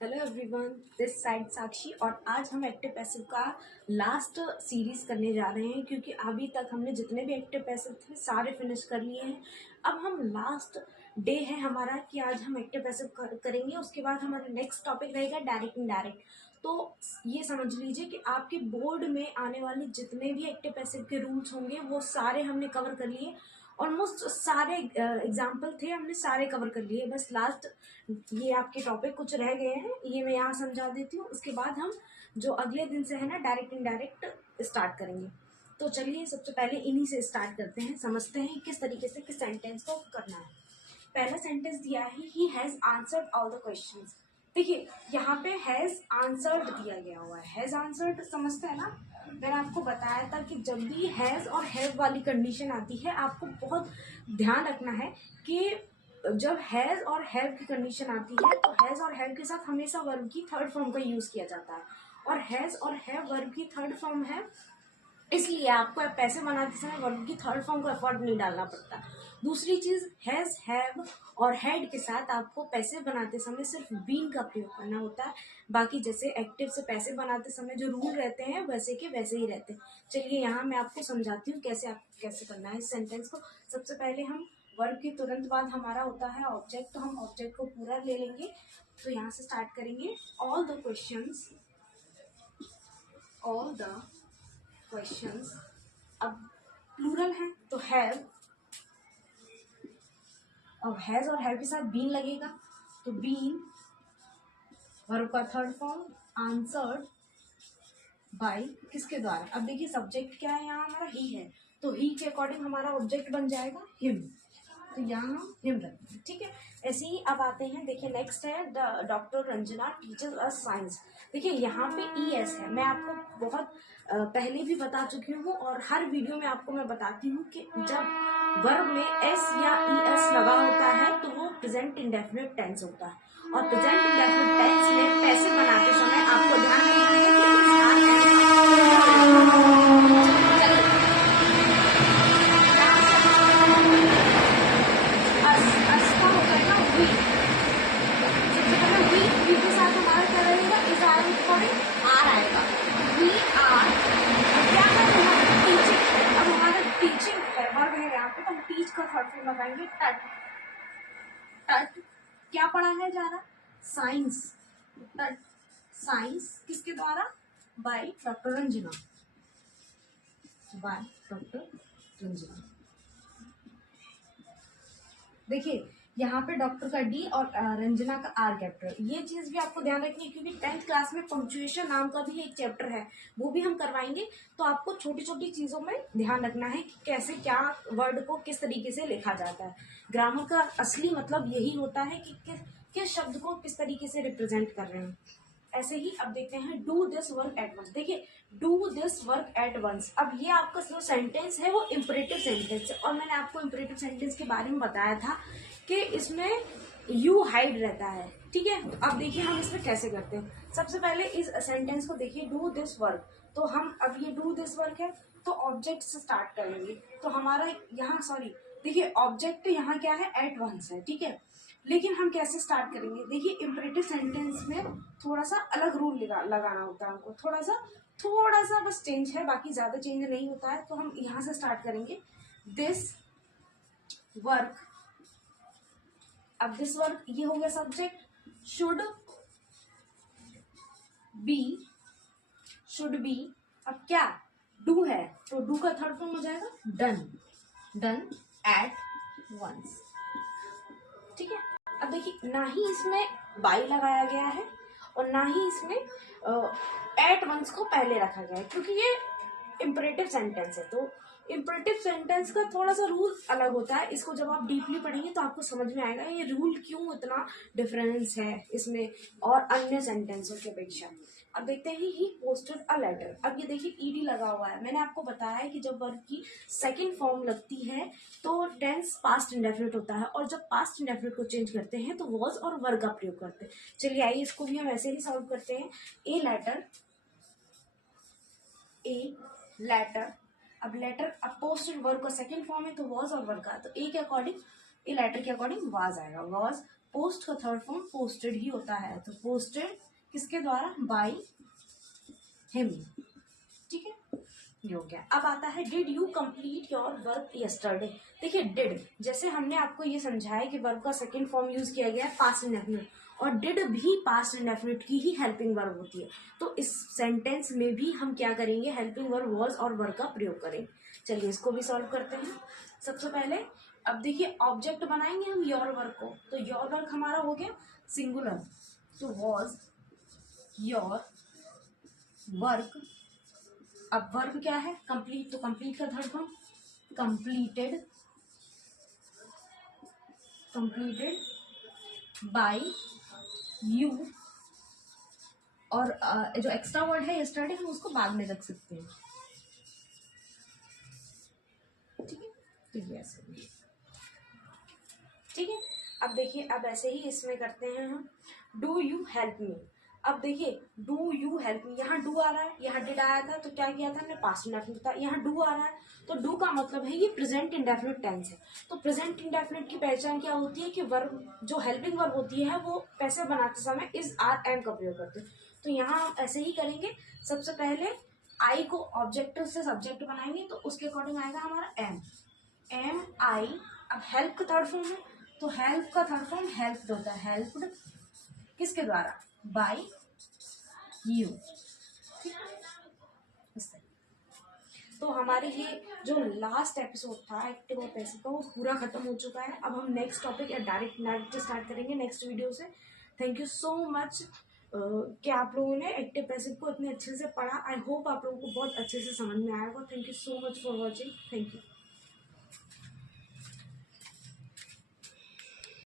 Hello everyone, this side साक्षी। और आज हम एक्टिव पैसिव का लास्ट सीरीज करने जा रहे हैं क्योंकि अभी तक हमने जितने भी एक्टिव पैसिव थे सारे फिनिश कर लिए हैं। अब हम लास्ट डे है हमारा कि आज हम एक्टिव पैसिव करेंगे। उसके बाद हमारा नेक्स्ट टॉपिक रहेगा डायरेक्ट इनडायरेक्ट। तो ये समझ लीजिए कि आपके बोर्ड में आने वाले जितने भी एक्टिव पैसिव के रूल्स होंगे वो सारे हमने कवर कर लिए। ऑलमोस्ट सारे एग्जाम्पल थे, हमने सारे कवर कर लिए। बस लास्ट ये आपके टॉपिक कुछ रह गए हैं, ये मैं यहाँ समझा देती हूँ। उसके बाद हम जो अगले दिन से है ना डायरेक्ट इनडायरेक्ट स्टार्ट करेंगे। तो चलिए सबसे पहले इन्हीं से स्टार्ट करते हैं, समझते हैं किस तरीके से किस सेंटेंस को करना है। पहला सेंटेंस दिया है he has answered all the questions. देखिए यहाँ पे हैज आंसर्ड दिया गया हुआ है। हैज आंसर्ड समझते हैं ना, मैंने आपको बताया था कि जब भी हैज और हैव वाली कंडीशन आती है आपको बहुत ध्यान रखना है कि जब हैज और हैव की कंडीशन आती है तो हैज और हैव के साथ हमेशा वर्ब की थर्ड फॉर्म का यूज किया जाता है। और हैज और हैव वर्ब की थर्ड फॉर्म है, इसलिए आपको पैसे बनाते समय वर्ब की थर्ड फॉर्म का एफर्ट नहीं डालना पड़ता। दूसरी चीज, हैज हैव और हैड के साथ आपको पैसे बनाते समय सिर्फ बीन का प्रयोग करना होता है। बाकी जैसे एक्टिव से पैसे बनाते समय जो रूल रहते हैं वैसे के वैसे ही रहते हैं। चलिए यहाँ मैं आपको समझाती हूँ कैसे करना है इस सेंटेंस को। सबसे पहले हम वर्ब के तुरंत बाद हमारा होता है ऑब्जेक्ट, तो हम ऑब्जेक्ट को पूरा ले लेंगे। तो यहाँ से स्टार्ट करेंगे। All the questions, all the questions. अब प्लूरल है तो हैव, अब हैज और हैव के साथ बीन लगेगा तो बीन वर्ब का थर्ड फॉर्म, आंसर्ड बाय किसके द्वारा। अब देखिए सब्जेक्ट क्या है, यहाँ हमारा ही है तो ही के अकॉर्डिंग हमारा ऑब्जेक्ट बन जाएगा हिम। तो यहाँ हम हिम रखते हैं, ठीक है। ऐसे ही अब आते हैं, देखिए नेक्स्ट है डॉक्टर रंजना टीचर्स अस साइंस। देखिए यहाँ पे ई एस है, मैं आपको बहुत पहले भी बता चुकी हूँ और हर वीडियो में आपको मैं बताती हूँ कि जब वर्ब में एस या ई एस लगा होता है तो वो प्रेजेंट इंडेफिनिट टेंस होता है। और प्रेजेंट इंडेफिनिट टेंस में पैसे बनाते समय आपको ध्यान रखना है कि लगाएंगे टट। टट क्या पढ़ा है जा रहा, साइंस। टट साइंस किसके द्वारा, by doctor Ranjana, by doctor Ranjana. देखिए यहाँ पे डॉक्टर का डी और रंजना का आर कैपिटल। ये चीज भी आपको ध्यान रखनी है क्योंकि 10th क्लास में पंक्चुएशन नाम का भी एक चैप्टर है, वो भी हम करवाएंगे। तो आपको छोटी छोटी चीजों में ध्यान रखना है कि कैसे क्या वर्ड को किस तरीके से लिखा जाता है। ग्रामर का असली मतलब यही होता है कि किस शब्द को किस तरीके से रिप्रेजेंट कर रहे हैं। ऐसे ही अब देखते हैं do this work at once. देखिए do this work at once, अब ये आपका जो सेंटेंस है वो इम्परेटिव सेंटेंस है और मैंने आपको इम्परेटिव सेंटेंस के बारे में बताया था कि इसमें यू हाइड रहता है, ठीक है। तो अब देखिए हम इसमें कैसे करते हैं। सबसे पहले इस सेंटेंस को देखिए, डू दिस वर्क। तो हम अब ये डू दिस वर्क है तो ऑब्जेक्ट से स्टार्ट करेंगे। तो हमारा यहाँ देखिए ऑब्जेक्ट यहाँ क्या है, एट वंस है, ठीक है। लेकिन हम कैसे स्टार्ट करेंगे, देखिए इम्परेटिव सेंटेंस में थोड़ा सा अलग रूल लगाना होता है हमको। थोड़ा सा बस चेंज है, बाकी ज्यादा चेंज नहीं होता है। तो हम यहाँ से स्टार्ट करेंगे, दिस वर्क। अब दिस वर्क ये हो गया सब्जेक्ट, शुड बी। अब क्या, डू है तो डू का थर्ड फॉर्म हो जाएगा डन, डन एट वंस, ठीक है। अब देखिए ना ही इसमें बाई लगाया गया है और ना ही इसमें एट वंस को पहले रखा गया है क्योंकि ये इम्परेटिव सेंटेंस है। तो इम्परेटिव सेंटेंस का थोड़ा सा रूल अलग होता है, इसको जब आप डीपली पढ़ेंगे तो आपको समझ में आएगा ये रूल क्यों इतना डिफरेंस है इसमें और अन्य सेंटेंसों की अपेक्षा। अब देखते हैं ही पोस्टेड अ लेटर। अब ये देखिए ईडी लगा हुआ है, मैंने आपको बताया है कि जब वर्ब की सेकंड फॉर्म लगती है तो टेंस पास्ट इंडेफिनिट होता है और जब पास्ट इंडेफिनिट को चेंज करते हैं तो वॉज और वर का प्रयोग करते हैं। चलिए आइए इसको भी हम ऐसे ही सॉल्व करते हैं। ए लेटर, अब लेटर अब पोस्टेड वर्ब का सेकंड फॉर्म है तो वॉज और वर का, तो ए के अकॉर्डिंग ए लेटर के अकॉर्डिंग वाज आएगा, वॉज पोस्ट का थर्ड फॉर्म पोस्टेड ही होता है, तो पोस्टेड किसके द्वारा, बाय हिम। ठीक है, ये हो गया। अब आता है did you complete your work yesterday. देखिए डिड, जैसे हमने आपको ये समझाया कि वर्ब का सेकंड फॉर्म यूज किया गया है पास्ट इंडेफिनिट, और डिड भी पास्ट इंडेफिनिट की ही हेल्पिंग वर्ब होती है, तो इस सेंटेंस में भी हम क्या करेंगे, हेल्पिंग वर्ब वॉज और वर्ब का प्रयोग करेंगे। चलिए इसको भी सॉल्व करते हैं। सबसे पहले अब देखिए ऑब्जेक्ट बनाएंगे हम योर वर्क को, तो योर वर्क हमारा हो गया सिंगुलर, तो वॉज योर वर्क। अब वर्ब क्या है, कंप्लीट, तो कंप्लीट का third form completed, completed by you, और जो एक्स्ट्रा वर्ड है यस्टरडे हम उसको बाद में रख सकते हैं। ठीक है, तो ये ऐसे, ठीक है। अब देखिए अब ऐसे ही इसमें करते हैं हम, डू यू हेल्प मी। अब देखिए डू यू हेल्प मी, यहाँ डू आ रहा है, यहाँ डिड आया था, तो क्या किया था हमने, पास्ट इंडेफिनिट था, यहाँ डू आ रहा है, तो डू का मतलब है ये प्रेजेंट इंडेफिनिट टेंस है। तो प्रेजेंट इंडेफिनिट की पहचान क्या होती है कि वर्ब जो हेल्पिंग वर्ब होती है वो पैसे बनाते समय इज आर एम का प्रयोग करते हैं। तो यहाँ हम ऐसे ही करेंगे, सबसे पहले आई को ऑब्जेक्ट से सब्जेक्ट बनाएंगे, तो उसके अकॉर्डिंग आएगा हमारा एम, एम आई। अब हेल्प का थर्ड फॉर्म है, तो हेल्प का थर्ड फॉर्म हेल्प्ड होता है, हेल्प्ड किसके द्वारा, बाय यू। तो हमारे ये जो लास्ट एपिसोड था एक्टिव और पैसिव का वो पूरा खत्म हो चुका है। अब हम नेक्स्ट टॉपिक या डायरेक्ट स्टार्ट करेंगे नेक्स्ट वीडियो से। थैंक यू सो मच कि आप लोगों ने एक्टिव पैसिव को इतने अच्छे से पढ़ा। आई होप आप लोगों को बहुत अच्छे से समझ में आएगा। Thank you so much for watching. Thank you.